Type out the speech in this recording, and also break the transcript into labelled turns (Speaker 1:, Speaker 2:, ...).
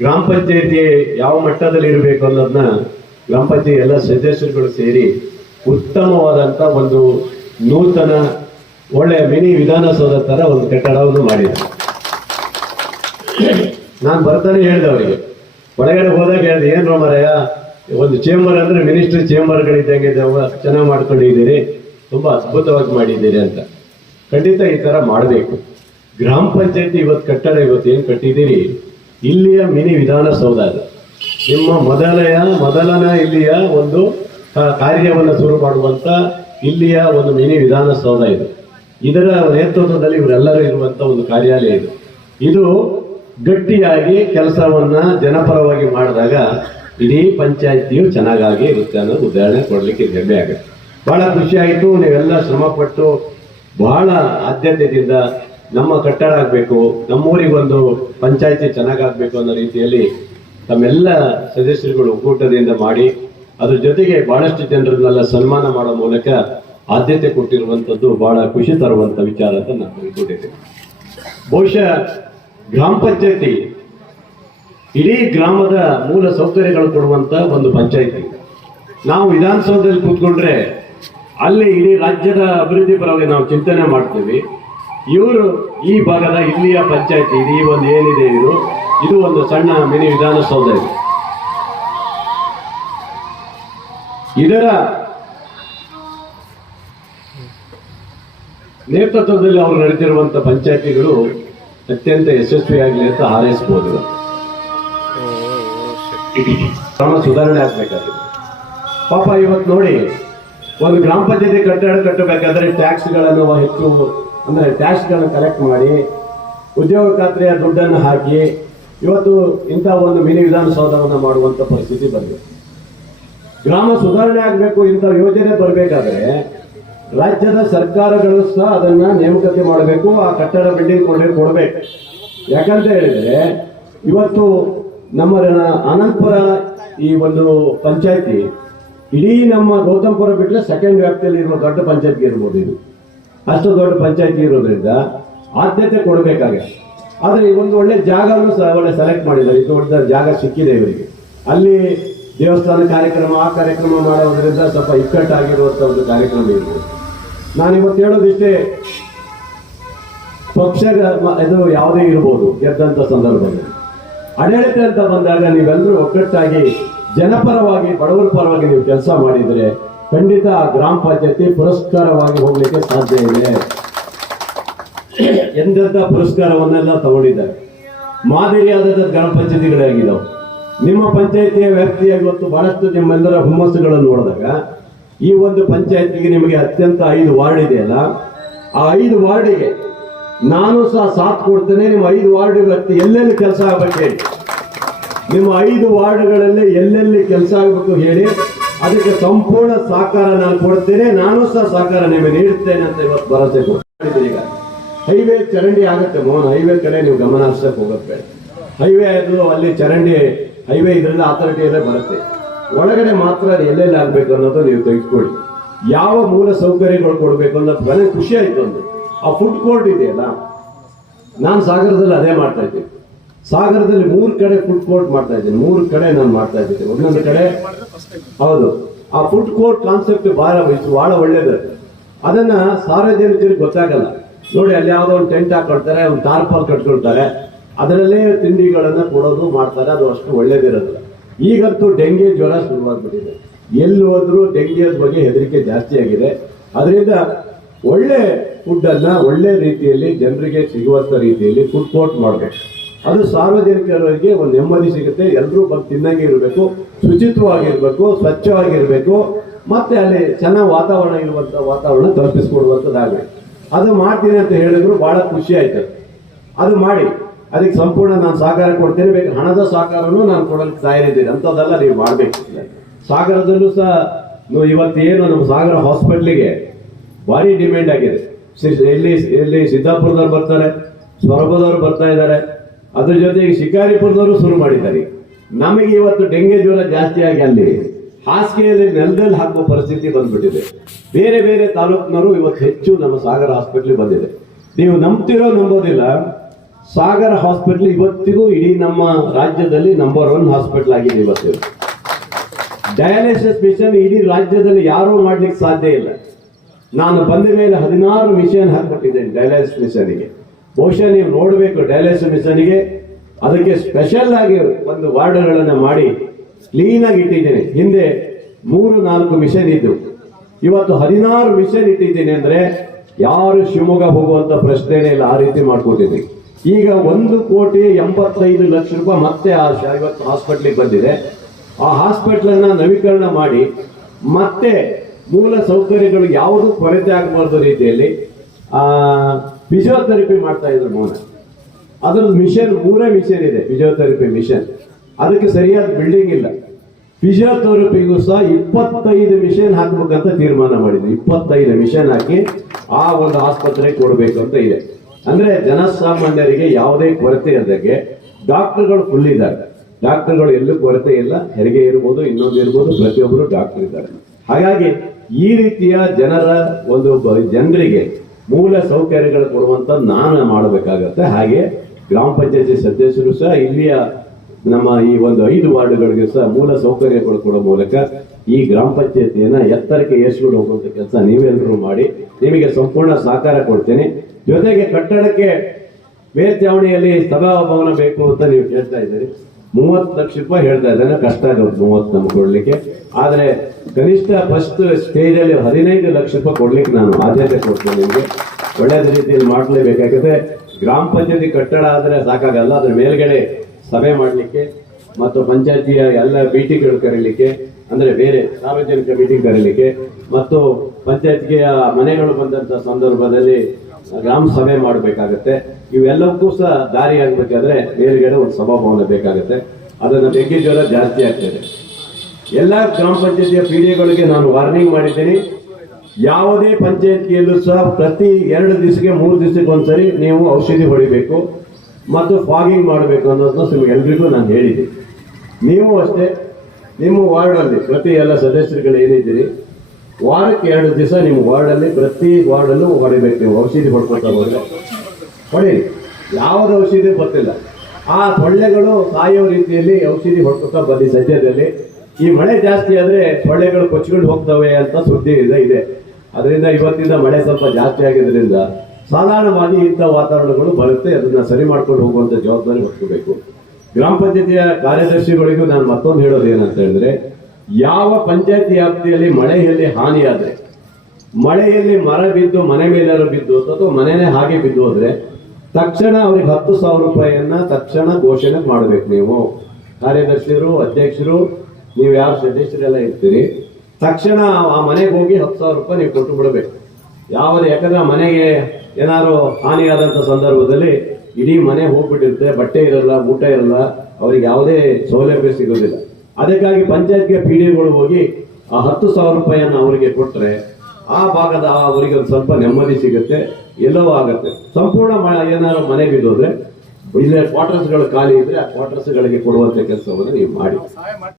Speaker 1: ಗ್ರಾಮ ಪಂಚಾಯತಿ ಯಾವ ಮಟ್ಟದಲ್ಲಿ ಇರಬೇಕು ಅನ್ನೋದನ್ನ ಗ್ರಾಮ ಪಂಚಾಯತಿ ಎಲ್ಲ ಸದಸ್ಯರುಗಳು ಸೇರಿ ಉತ್ತಮವಾದಂಥ ಒಂದು ನೂತನ ಒಳ್ಳೆಯ ಮಿನಿ ವಿಧಾನಸೌಧ ಥರ ಒಂದು ಕಟ್ಟಡವನ್ನು ಮಾಡಿದೆ ನಾನು ಬರ್ತಾನೆ ಹೇಳಿದೆ ಅವರಿಗೆ. ಒಳಗಡೆ ಹೋದಾಗ ಹೇಳಿದೆ, ಏನು ಮಾರಾಯ ಒಂದು ಚೇಂಬರ್ ಅಂದ್ರೆ ಮಿನಿಸ್ಟ್ರಿ ಚೇಂಬರ್ಗಳಿದ್ದಂಗೆ ಚೆನ್ನಾಗಿ ಮಾಡ್ಕೊಂಡಿದ್ದೀರಿ, ತುಂಬಾ ಅದ್ಭುತವಾಗಿ ಮಾಡಿದ್ದೀರಿ ಅಂತ. ಖಂಡಿತ ಈ ತರ ಮಾಡಬೇಕು. ಗ್ರಾಮ ಪಂಚಾಯತಿ ಇವತ್ತು ಕಟ್ಟಡ ಇವತ್ತು ಏನು ಕಟ್ಟಿದ್ದೀರಿ? ಇಲ್ಲಿಯ ಮಿನಿ ವಿಧಾನಸೌಧ ಅದು. ನಿಮ್ಮ ಮೊದಲೆಯ, ಮೊದಲನ ಇಲ್ಲಿಯ ಒಂದು ಕಾರ್ಯವನ್ನು ಶುರು ಮಾಡುವಂತ ಇಲ್ಲಿಯ ಒಂದು ಮಿನಿ ವಿಧಾನಸೌಧ ಇದು. ಇದರ ನೇತೃತ್ವದಲ್ಲಿ ಇವರೆಲ್ಲರೂ ಇರುವಂತ ಒಂದು ಕಾರ್ಯಾಲಯ ಇದು. ಇದು ಗಟ್ಟಿಯಾಗಿ ಕೆಲಸವನ್ನ ಜನಪರವಾಗಿ ಮಾಡಿದಾಗ ಇಡೀ ಪಂಚಾಯಿತಿಯು ಚೆನ್ನಾಗಾಗಿ ಇರುತ್ತೆ ಅನ್ನೋದು ಉದಾಹರಣೆ ಕೊಡಲಿಕ್ಕೆ ಹೆಮ್ಮೆ ಆಗುತ್ತೆ. ಬಹಳ ಖುಷಿಯಾಯಿತು, ನೀವೆಲ್ಲ ಶ್ರಮಪಟ್ಟು ಬಹಳ ಆದ್ಯತೆಯಿಂದ ನಮ್ಮ ಕಟ್ಟಡ ಆಗಬೇಕು ನಮ್ಮೂರಿಗೊಂದು ಪಂಚಾಯಿತಿ ಚೆನ್ನಾಗಾಗಬೇಕು ಅನ್ನೋ ರೀತಿಯಲ್ಲಿ ತಮ್ಮೆಲ್ಲ ಸದಸ್ಯರುಗಳು ಒಕ್ಕೂಟದಿಂದ ಮಾಡಿ, ಅದ್ರ ಜೊತೆಗೆ ಬಹಳಷ್ಟು ಜನರನ್ನೆಲ್ಲ ಸನ್ಮಾನ ಮಾಡೋ ಮೂಲಕ ಆದ್ಯತೆ ಕೊಟ್ಟಿರುವಂಥದ್ದು ಬಹಳ ಖುಷಿ ತರುವಂಥ ವಿಚಾರ ಅಂತ ನಾನು ತಿಳ್ಕೊಂಡಿದ್ದೇನೆ. ಬಹುಶಃ ಗ್ರಾಮ ಪಂಚಾಯತಿ ಇಡೀ ಗ್ರಾಮದ ಮೂಲ ಸೌಕರ್ಯಗಳು ಕೊಡುವಂತ ಒಂದು ಪಂಚಾಯತಿ. ನಾವು ವಿಧಾನಸೌಧದಲ್ಲಿ ಕೂತ್ಕೊಂಡ್ರೆ ಅಲ್ಲಿ ಇಡೀ ರಾಜ್ಯದ ಅಭಿವೃದ್ಧಿ ಪರವಾಗಿ ನಾವು ಚಿಂತನೆ ಮಾಡ್ತೀವಿ. ಇವರು ಈ ಭಾಗದ ಇಲ್ಲಿಯ ಪಂಚಾಯತಿ, ಇದು ಈ ಒಂದು ಏನಿದೆ ಇದು? ಇದು ಒಂದು ಸಣ್ಣ ಮಿನಿ ವಿಧಾನಸೌಧ ಇದೆ. ಇದರ ನೇತೃತ್ವದಲ್ಲಿ ಅವರು ನಡೆದಿರುವಂತ ಪಂಚಾಯತಿಗಳು ಅತ್ಯಂತ ಯಶಸ್ವಿಯಾಗಲಿ ಅಂತ ಹಾರೈಸಬಹುದು. ಕ್ರಮ ಸುಧಾರಣೆ ಆಗ್ಬೇಕಾಗಿದೆ. ಪಾಪ ಇವತ್ತು ನೋಡಿ, ಒಂದು ಗ್ರಾಮ ಪಂಚಾಯತಿ ಕಟ್ಟಡ ಕಟ್ಟಬೇಕಾದ್ರೆ ಟ್ಯಾಕ್ಸ್ಗಳನ್ನು ಹೆಚ್ಚು ಅಂದ್ರೆ ಟ್ಯಾಕ್ಸ್ಗಳನ್ನು ಕಲೆಕ್ಟ್ ಮಾಡಿ ಉದ್ಯೋಗ ಖಾತ್ರಿಯ ದುಡ್ಡನ್ನು ಹಾಕಿ ಇವತ್ತು ಇಂಥ ಒಂದು ಮಿನಿ ವಿಧಾನಸೌಧವನ್ನು ಮಾಡುವಂತ ಪರಿಸ್ಥಿತಿ ಬಂದಿದೆ. ಗ್ರಾಮ ಸುಧಾರಣೆ ಆಗಬೇಕು, ಇಂಥ ಯೋಜನೆ ಬರಬೇಕಾದ್ರೆ ರಾಜ್ಯದ ಸರ್ಕಾರಗಳು ಸಹ ಅದನ್ನ ನೇಮಕತೆ ಮಾಡಬೇಕು, ಆ ಕಟ್ಟಡ ಬಿಲ್ಡಿಂಗ್ ಕೊಡಬೇಕು ಕೊಡಬೇಕು. ಯಾಕಂತ ಹೇಳಿದ್ರೆ ಇವತ್ತು ನಮ್ಮ ಅನಂತಪುರ ಈ ಒಂದು ಪಂಚಾಯತಿ, ಇಡೀ ನಮ್ಮ ಗೌತಮ್ಪುರ ಬಿಟ್ಟರೆ ಸೆಕೆಂಡ್ ವ್ಯಾಪ್ತಿಯಲ್ಲಿ ಇರುವ ದೊಡ್ಡ ಪಂಚಾಯತ್ಗೆ ಇರ್ಬೋದು ಇದು. ಅಷ್ಟು ದೊಡ್ಡ ಪಂಚಾಯತಿ ಇರೋದ್ರಿಂದ ಆದ್ಯತೆ ಕೊಡಬೇಕಾಗಿದೆ. ಆದರೆ ಒಂದು ಒಳ್ಳೆ ಜಾಗವನ್ನು ಸಹ ಒಳ್ಳೆ ಸೆಲೆಕ್ಟ್ ಮಾಡಿದ್ದಾರೆ. ಇದು ದೊಡ್ಡ ಜಾಗ ಸಿಕ್ಕಿದೆ ಇವರಿಗೆ. ಅಲ್ಲಿ ದೇವಸ್ಥಾನ ಕಾರ್ಯಕ್ರಮ, ಆ ಕಾರ್ಯಕ್ರಮ ಮಾಡೋದ್ರಿಂದ ಸ್ವಲ್ಪ ಇಕ್ಕಟ್ಟಾಗಿರುವಂಥ ಒಂದು ಕಾರ್ಯಕ್ರಮ ಇರ್ಬೋದು ನಾನು ಇವತ್ತು ಹೇಳೋದಿಷ್ಟೇ ಪಕ್ಷ ಇದು ಯಾವುದೇ ಇರ್ಬೋದು ಗೆದ್ದಂಥ ಸಂದರ್ಭದಲ್ಲಿ. ಆಡಳಿತ ಅಂತ ಬಂದಾಗ ನೀವೆಲ್ಲರೂ ಒಗ್ಗಟ್ಟಾಗಿ ಜನಪರವಾಗಿ, ಬಡವರ ಪರವಾಗಿ ನೀವು ಕೆಲಸ ಮಾಡಿದರೆ ಖಂಡಿತ ಗ್ರಾಮ ಪಂಚಾಯತಿ ಪುರಸ್ಕಾರವಾಗಿ ಹೋಗಲಿಕ್ಕೆ ಸಾಧ್ಯ ಇದೆ. ಎಂದೆಂಥ ಪುರಸ್ಕಾರವನ್ನೆಲ್ಲ ತಗೊಂಡಿದ್ದಾರೆ. ಮಾದರಿಯಾದ ಗ್ರಾಮ ಪಂಚಾಯತಿಗಳಾಗಿದ್ದಾವೆ ನಿಮ್ಮ ಪಂಚಾಯತಿಯ ವ್ಯಾಪ್ತಿಯ ಇವತ್ತು ಬಹಳಷ್ಟು ನಿಮ್ಮೆಲ್ಲರ ಹುಮ್ಮಸ್ಸುಗಳನ್ನು ನೋಡಿದಾಗ, ಈ ಒಂದು ಪಂಚಾಯತಿಗೆ ನಿಮಗೆ ಅತ್ಯಂತ ಐದು ವಾರ್ಡ್ ಇದೆಯಲ್ಲ, ಆ ಐದು ವಾರ್ಡಿಗೆ ನಾನು ಸಹ ಸಾಥ್ ಕೊಡ್ತೇನೆ, ನಿಮ್ಮ ಐದು ವಾರ್ಡ್ ವ್ಯಕ್ತಿ ಎಲ್ಲೆಲ್ಲಿ ಕೆಲಸ ಆಗಬೇಕು ಹೇಳಿ. ನಿಮ್ಮ ಐದು ವಾರ್ಡ್ಗಳಲ್ಲಿ ಎಲ್ಲೆಲ್ಲಿ ಕೆಲಸ ಆಗಬೇಕು ಹೇಳಿ ಅದಕ್ಕೆ ಸಂಪೂರ್ಣ ಸಹಕಾರ ನಾನು ಕೊಡ್ತೇನೆ, ನಾನು ಸಹ ಸಹಕಾರ ನಿಮಗೆ ನೀಡುತ್ತೇನೆ ಅಂತ ಇವತ್ತು ಭರವಸೆ ಕೊಟ್ಟಿದ್ದೀನಿ ಈಗ. ಹೈವೇ ಚರಂಡಿ ಆಗುತ್ತೆ ಮೋಹನ್, ಹೈವೇ ಕಡೆ ನೀವು ಗಮನ ಹರಿಸಕ್ಕೆ ಹೋಗುತ್ತೆ. ಹೈವೇ ಅದು ಅಲ್ಲಿ ಚರಂಡಿ, ಹೈವೇ ಇದರಿಂದ ಅಥಾರಿಟಿಯಲ್ಲೇ ಬರುತ್ತೆ. ಒಳಗಡೆ ಮಾತ್ರ ಎಲ್ಲೆಲ್ಲಿ ಆಗ್ಬೇಕು ಅನ್ನೋದು ನೀವು ತೆಗೆದುಕೊಳ್ಳಿ. ಯಾವ ಮೂಲ ಸೌಕರ್ಯಗಳು ಕೊಡಬೇಕು ಅನ್ನೋದು ನನಗೆ ಖುಷಿ ಆಯ್ತು ಒಂದು ಆ ಫುಡ್ ಕೋರ್ಟ್ ಇದೆಯಲ್ಲ, ನಾನು ಸಾಗರದಲ್ಲಿ ಅದೇ ಮಾಡ್ತಾ ಇದ್ದೀನಿ. ಸಾಗರದಲ್ಲಿ ಮೂರು ಕಡೆ ಫುಡ್ ಕೋರ್ಟ್ ಮಾಡ್ತಾ ಇದ್ದೀನಿ. ಮೂರು ಕಡೆ ನಾನು ಮಾಡ್ತಾ ಇದ್ದೀನಿ. ಒಂದೊಂದು ಕಡೆ ಹೌದು. ಆ ಫುಡ್ ಕೋರ್ಟ್ ಕಾನ್ಸೆಪ್ಟ್ ಬಹಳ ಬಹಳ ಒಳ್ಳೇದು. ಅದನ್ನ ಸಾರ್ವಜನಿಕರಿಗೆ ಗೊತ್ತಾಗಲ್ಲ. ನೋಡಿ ಅಲ್ಲಿ ಯಾವುದೋ ಒಂದು ಟೆಂಟ್ ಹಾಕೊಳ್ತಾರೆ ಒಂದು ಟಾರ್ಪಾಲ್ ಕಟ್ಕೊಳ್ತಾರೆ. ಅದರಲ್ಲೇ ತಿಂಡಿಗಳನ್ನ ಕೊಡೋದು ಮಾಡ್ತಾರೆ. ಅದು ಅಷ್ಟು ಒಳ್ಳೇದಿರೋದಿಲ್ಲ ಈಗಂತೂ ಡೆಂಗಿ ಜ್ವರ ಶುರುವಾಗ್ಬಿಟ್ಟಿದೆ. ಎಲ್ಲಿ ಹೋದ್ರೂ ಡೆಂಗಿ ಬಗ್ಗೆ ಹೆದರಿಕೆ ಜಾಸ್ತಿ ಆಗಿದೆ. ಅದರಿಂದ ಒಳ್ಳೆ ಫುಡ್ ಅನ್ನ ಒಳ್ಳೆ ರೀತಿಯಲ್ಲಿ ಜನರಿಗೆ ಸಿಗುವಂತ ರೀತಿಯಲ್ಲಿ ಫುಡ್ ಕೋರ್ಟ್ ಮಾಡಬೇಕು. ಅದು ಸಾರ್ವಜನಿಕರಿಗೆ ಒಂದು ನೆಮ್ಮದಿ ಸಿಗುತ್ತೆ. ಎಲ್ಲರೂ ಬಂದು ತಿನ್ನಂಗೆ ಇರಬೇಕು, ಶುಚಿತ್ವವಾಗಿರಬೇಕು, ಸ್ವಚ್ಛವಾಗಿರಬೇಕು, ಮತ್ತೆ ಅಲ್ಲಿ ಚೆನ್ನಾಗಿ ವಾತಾವರಣ ಇರುವಂಥ ವಾತಾವರಣ ತಲುಪಿಸ್ಕೊಡುವಂಥದ್ದಾಗಲಿ. ಅದು ಮಾಡ್ತೀನಿ ಅಂತ ಹೇಳಿದ್ರು ಬಹಳ ಖುಷಿ ಆಯ್ತು. ಅದು ಮಾಡಿ. ಅದಕ್ಕೆ ಸಂಪೂರ್ಣ ನಾನು ಸಹಕಾರ ಕೊಡ್ತೇನೆ. ಬೇಕು ಹಣದ ಸಹಕಾರನೂ ನಾನು ಕೊಡಲಿಕ್ಕೆ ತಯಾರಿದ್ದೀನಿ ಅಂಥದ್ದೆಲ್ಲ ನೀವು ಮಾಡಬೇಕು. ಸಾಗರದಲ್ಲೂ ಸಹ ಇವತ್ತೇನು ನಮ್ಮ ಸಾಗರ ಹಾಸ್ಪಿಟ್ಲಿಗೆ ಭಾರಿ ಡಿಮ್ಯಾಂಡ್ ಆಗಿದೆ. ಎಲ್ಲಿ ಎಲ್ಲಿ ಸಿದ್ದಾಪುರದವ್ರು ಬರ್ತಾರೆ ಸೊರಬದವ್ರು ಬರ್ತಾ ಇದ್ದಾರೆ. ಅದ್ರ ಜೊತೆಗೆ ಶಿಕಾರಿಪುರದವರು ಶುರು ಮಾಡಿದ್ದಾರೆ. ನಮಗೆ ಇವತ್ತು ಡೆಂಗೆ ಜ್ವರ ಜಾಸ್ತಿ ಆಗಿ ಅಲ್ಲಿ ಹಾಸಿಗೆಯಲ್ಲಿ ನೆಲದಲ್ಲಿ ಹಾಕುವ ಪರಿಸ್ಥಿತಿ ಬಂದ್ಬಿಟ್ಟಿದೆ. ಬೇರೆ ಬೇರೆ ತಾಲೂಕಿನವರು ಇವತ್ತು ಹೆಚ್ಚು ನಮ್ಮ ಸಾಗರ ಹಾಸ್ಪಿಟ್ಲಿಗೆ ಬಂದಿದೆ. ನೀವು ನಂಬ್ತಿರೋ ನಂಬೋದಿಲ್ಲ. ಸಾಗರ ಹಾಸ್ಪಿಟ್ಲ್ ಇವತ್ತಿಗೂ ಇಡೀ ನಮ್ಮ ರಾಜ್ಯದಲ್ಲಿ ನಂಬರ್ ಒನ್ ಹಾಸ್ಪಿಟ್ಲ್ ಆಗಿದೆ ಇವತ್ತು. ಡಯಾಲಿಸಿಸ್ ಮಿಷನ್ ಇಡೀ ರಾಜ್ಯದಲ್ಲಿ ಯಾರೂ ಮಾಡ್ಲಿಕ್ಕೆ ಸಾಧ್ಯ ಇಲ್ಲ. ನಾನು ಬಂದ ಮೇಲೆ ಹದಿನಾರು ಮಿಷನ್ ಹಾಕ್ಬಿಟ್ಟಿದ್ದೇನೆ ಡಯಾಲಿಸಿಸ್ ಮಿಷನ್ಗೆ. ಬಹುಶಃ ನೀವು ನೋಡಬೇಕು ಡಯಾಲಿಸಿಸ್ ಮಿಷನ್ಗೆ ಅದಕ್ಕೆ ಸ್ಪೆಷಲ್ ಆಗಿ ಒಂದು ವಾರ್ಡ್ಗಳನ್ನು ಮಾಡಿ ಕ್ಲೀನ್ ಆಗಿ ಇಟ್ಟಿದ್ದೇನೆ. ಹಿಂದೆ ಮೂರು, ನಾಲ್ಕು ಮಿಷನ್ ಇದ್ದು. ಇವತ್ತು ಹದಿನಾರು ಮಿಷನ್ ಇಟ್ಟಿದ್ದೀನಿ ಅಂದ್ರೆ ಯಾರು ಶಿವಮೊಗ್ಗ ಹೋಗುವಂತ ಪ್ರಶ್ನೆನೇ ಇಲ್ಲ. ಆ ರೀತಿ ಮಾಡ್ಕೊತಿದ್ವಿ ಈಗ ಒಂದು ಕೋಟಿ ಎಂಬತ್ತೈದು ಲಕ್ಷ ರೂಪಾಯಿ ಮತ್ತೆ ಆ ಇವತ್ತು ಹಾಸ್ಪಿಟ್ಲಿಗೆ ಬಂದಿದೆ. ಆ ಹಾಸ್ಪಿಟ್ಲನ್ನ ನವೀಕರಣ ಮಾಡಿ ಮತ್ತೆ ಮೂಲ ಸೌಕರ್ಯಗಳು ಯಾವುದು ಕೊರತೆ ಆಗಬಾರ್ದು ರೀತಿಯಲ್ಲಿ ಫಿಸಿಯೋಥೆರಪಿ ಮಾಡ್ತಾ ಇದ್ರು ಮೌನ. ಅದ್ರದ್ದು ಮಿಷನ್ ಮೂರೇ ಮಿಷನ್ ಇದೆ ಫಿಸಿಯೋಥೆರಪಿ ಮಿಷನ್ ಅದಕ್ಕೆ ಸರಿಯಾದ ಬಿಲ್ಡಿಂಗ್ ಇಲ್ಲ. ಫಿಸಿಯೋಥೆರಪಿಗೂ ಸಹ ಇಪ್ಪತ್ತೈದು ಮಿಷನ್ ಹಾಕ್ಬೇಕಂತ ತೀರ್ಮಾನ ಮಾಡಿದ್ರು. ಇಪ್ಪತ್ತೈದು ಮಿಷನ್ ಹಾಕಿ ಆ ಒಂದು ಆಸ್ಪತ್ರೆ ಕೊಡಬೇಕು ಅಂತ ಇದೆ. ಅಂದ್ರೆ ಜನಸಾಮಾನ್ಯರಿಗೆ ಯಾವುದೇ ಕೊರತೆ ಇಲ್ಲದಾಗೆ ಡಾಕ್ಟರ್ಗಳು ಫುಲ್ ಇದ್ದಾರೆ. ಡಾಕ್ಟರ್ಗಳು ಎಲ್ಲೂ ಕೊರತೆ ಇಲ್ಲ. ಹೆರಿಗೆ ಇರ್ಬೋದು, ಇನ್ನೊಂದು ಇರ್ಬೋದು, ಪ್ರತಿಯೊಬ್ಬರು ಡಾಕ್ಟರ್ ಇದ್ದಾರೆ. ಹಾಗಾಗಿ ಈ ರೀತಿಯ ಜನರ ಒಂದು ಜನರಿಗೆ ಮೂಲ ಸೌಕರ್ಯಗಳು ಕೊಡುವಂತ ನಾನು ಮಾಡಬೇಕಾಗತ್ತೆ. ಹಾಗೆ ಗ್ರಾಮ ಪಂಚಾಯತಿ ಸದಸ್ಯರು ಸಹ ಇಲ್ಲಿಯ ನಮ್ಮ ಈ ಒಂದು ಐದು ವಾರ್ಡ್ಗಳಿಗೆ ಸಹ ಮೂಲ ಸೌಕರ್ಯಗಳು ಕೊಡುವ ಮೂಲಕ ಈ ಗ್ರಾಮ ಪಂಚಾಯತಿಯನ್ನ ಎತ್ತರಕ್ಕೆ ಏರ್ಸ್ಕೊಂಡು ಹೋಗುವಂತ ಕೆಲಸ ನೀವೆಲ್ಲರೂ ಮಾಡಿ, ನಿಮಗೆ ಸಂಪೂರ್ಣ ಸಹಕಾರ ಕೊಡ್ತೇನೆ. ಜೊತೆಗೆ ಕಟ್ಟಡಕ್ಕೆ ಮೇಲ್ಚಾವಣಿಯಲ್ಲಿ ಸಭಾಭವನ ಬೇಕು ಅಂತ ನೀವು ಹೇಳ್ತಾ ಇದ್ದೀರಿ. ಮೂವತ್ತು ಲಕ್ಷ ರೂಪಾಯಿ ಹೇಳ್ತಾ ಇದ್ದಾನೆ ಕಷ್ಟ ಆಗುತ್ತೆ ಮೂವತ್ತು ನಮ್ಗೆ ಕೊಡ್ಲಿಕ್ಕೆ. ಆದ್ರೆ ಕನಿಷ್ಠ ಫಸ್ಟ್ ಸ್ಟೇಜ್ ಅಲ್ಲಿ ಹದಿನೈದು ಲಕ್ಷ ರೂಪಾಯಿ ಕೊಡ್ಲಿಕ್ಕೆ ನಾನು ಆದ್ಯತೆ ಕೊಡ್ತೇನೆ ನಿಮಗೆ. ಒಳ್ಳೆಯ ರೀತಿಯಲ್ಲಿ ಮಾಡಲೇಬೇಕಾಗುತ್ತೆ ಗ್ರಾಮ ಪಂಚಾಯತಿ ಕಟ್ಟಡ ಆದರೆ ಸಾಕಾಗಲ್ಲ, ಅದ್ರ ಮೇಲ್ಗಡೆ ಸಭೆ ಮಾಡಲಿಕ್ಕೆ ಮತ್ತು ಪಂಚಾಯತಿಯ ಎಲ್ಲ ಮೀಟಿಂಗ್ಗಳು ಕರೀಲಿಕ್ಕೆ, ಅಂದರೆ ಬೇರೆ ಸಾರ್ವಜನಿಕ ಮೀಟಿಂಗ್ ಕರೀಲಿಕ್ಕೆ ಮತ್ತು ಪಂಚಾಯತ್ಗೆ ಮನೆಗಳು ಬಂದಂಥ ಸಂದರ್ಭದಲ್ಲಿ ಗ್ರಾಮ ಸಭೆ ಮಾಡಬೇಕಾಗತ್ತೆ. ಇವೆಲ್ಲಕ್ಕೂ ಸಹ ದಾರಿ ಆಗಬೇಕಾದ್ರೆ ಮೇಲ್ಗಡೆ ಒಂದು ಸಭಾಭವನ ಬೇಕಾಗುತ್ತೆ. ಅದನ್ನು ಬೆಂಕಿ ಜ್ವರ ಜಾಸ್ತಿ ಆಗ್ತದೆ. ಎಲ್ಲ ಗ್ರಾಮ ಪಂಚಾಯತಿಯ ಪಿಡಿಒಗಳಿಗೆ ನಾನು ವಾರ್ನಿಂಗ್ ಮಾಡಿದ್ದೀನಿ. ಯಾವುದೇ ಪಂಚಾಯತಿಯಲ್ಲೂ ಸಹ ಪ್ರತಿ ಎರಡು ದಿವಸಕ್ಕೆ, ಮೂರು ದಿವಸಕ್ಕೆ ಒಂದ್ಸರಿ ನೀವು ಔಷಧಿ ಹೊಡಿಬೇಕು ಮತ್ತು ಫಾಗಿಂಗ್ ಮಾಡಬೇಕು ಅನ್ನೋದನ್ನ ಎಲ್ರಿಗೂ ನಾನು ಹೇಳಿದೆ. ನೀವು ಅಷ್ಟೇ, ನಿಮ್ಮ ವಾರ್ಡಲ್ಲಿ ಪ್ರತಿ ಎಲ್ಲ ಸದಸ್ಯರುಗಳು ಏನಿದ್ದೀರಿ, ವಾರಕ್ಕೆ ಎರಡು ದಿವಸ ನಿಮ್ಮ ವಾರ್ಡಲ್ಲಿ ಪ್ರತಿ ವಾರ್ಡಲ್ಲೂ ಹೊಡಿಬೇಕು ನೀವು, ಔಷಧಿ ಹೊಡ್ಕೊಳ್ತಾ ಹೋದ್ರೆ. ಹೊಡೀರಿ. ಯಾವ್ದು ಔಷಧಿ ಗೊತ್ತಿಲ್ಲ. ಆ ಸೊಳ್ಳೆಗಳು ಸಾಯೋ ರೀತಿಯಲ್ಲಿ ಔಷಧಿ ಹೊಡ್ಕೊತಾ ಬನ್ನಿ ಸದ್ಯದಲ್ಲಿ. ಈ ಮಳೆ ಜಾಸ್ತಿ ಆದ್ರೆ ಸೊಳ್ಳೆಗಳು ಕೊಚ್ಕೊಂಡು ಹೋಗ್ತವೆ ಅಂತ ಸುದ್ದಿ ಇದೆ ಇದೆ. ಅದರಿಂದ ಇವತ್ತಿಂದ ಮಳೆ ಸ್ವಲ್ಪ ಜಾಸ್ತಿ ಆಗಿದ್ರಿಂದ ಸಾಧಾರಣವಾಗಿ ಇಂಥ ವಾತಾವರಣಗಳು ಬರುತ್ತೆ, ಅದನ್ನ ಸರಿ ಮಾಡ್ಕೊಂಡು ಹೋಗುವಂತ ಜವಾಬ್ದಾರಿ ಹೊತ್ಕೋಬೇಕು. ಗ್ರಾಮ ಪಂಚಾಯತಿಯ ಕಾರ್ಯದರ್ಶಿಗಳಿಗೂ ನಾನು ಮತ್ತೊಂದು ಹೇಳೋದು ಏನಂತ ಹೇಳಿದ್ರೆ, ಯಾವ ಪಂಚಾಯತಿ ವ್ಯಾಪ್ತಿಯಲ್ಲಿ ಮಳೆಯಲ್ಲಿ ಹಾನಿಯಾದ್ರೆ, ಮಳೆಯಲ್ಲಿ ಮರ ಬಿದ್ದು ಮನೆ ಮೇಲಾರು ಬಿದ್ದು ಅಥವಾ ಮನೆನೇ ಹಾಗೆ ಬಿದ್ದು ಹೋದ್ರೆ, ತಕ್ಷಣ ಅವ್ರಿಗೆ ಹತ್ತು ಸಾವಿರ ರೂಪಾಯಿಯನ್ನ ತಕ್ಷಣ ಘೋಷಣೆ ಮಾಡಬೇಕು ನೀವು. ಕಾರ್ಯದರ್ಶಿಯರು, ಅಧ್ಯಕ್ಷರು ನೀವು ಯಾರು ಸದಸ್ಯರೆಲ್ಲ ಇರ್ತೀರಿ? ತಕ್ಷಣ ಆ ಮನೆಗೆ ಹೋಗಿ ಹತ್ತು ಸಾವಿರ ರೂಪಾಯಿ ನೀವು ಕೊಟ್ಟು ಬಿಡಬೇಕು. ಯಾವುದೇ ಯಾಕಂದ್ರೆ ಮನೆಗೆ ಏನಾದ್ರು ಹಾನಿಯಾದಂಥ ಸಂದರ್ಭದಲ್ಲಿ ಇಡೀ ಮನೆ ಹೋಗ್ಬಿಟ್ಟಿರುತ್ತೆ, ಬಟ್ಟೆ ಇರಲ್ಲ, ಊಟ ಇರಲ್ಲ, ಅವ್ರಿಗೆ ಯಾವುದೇ ಸೌಲಭ್ಯ ಸಿಗೋದಿಲ್ಲ. ಅದಕ್ಕಾಗಿ ಪಂಚಾಯತ್ಗೆ ಪಿ ಡಿಗಳು ಹೋಗಿ ಆ ಹತ್ತು ಸಾವಿರ ರೂಪಾಯಿಯನ್ನು ಅವರಿಗೆ ಕೊಟ್ಟರೆ ಆ ಭಾಗದ ಅವರಿಗೆ ಒಂದು ಸ್ವಲ್ಪ ನೆಮ್ಮದಿ ಸಿಗುತ್ತೆ, ಎಲ್ಲವೂ ಆಗುತ್ತೆ. ಸಂಪೂರ್ಣ ಏನಾದ್ರು ಮನೆ ಬಿದ್ದೋದ್ರೆ, ಇಲ್ಲೇ ಕ್ವಾರ್ಟರ್ಸ್ಗಳು ಖಾಲಿ ಇದ್ರೆ ಆ ಕ್ವಾರ್ಟರ್ಸ್ಗಳಿಗೆ ಕೊಡುವಂತ ಕೆಲಸವನ್ನು ನೀವು ಮಾಡಿ.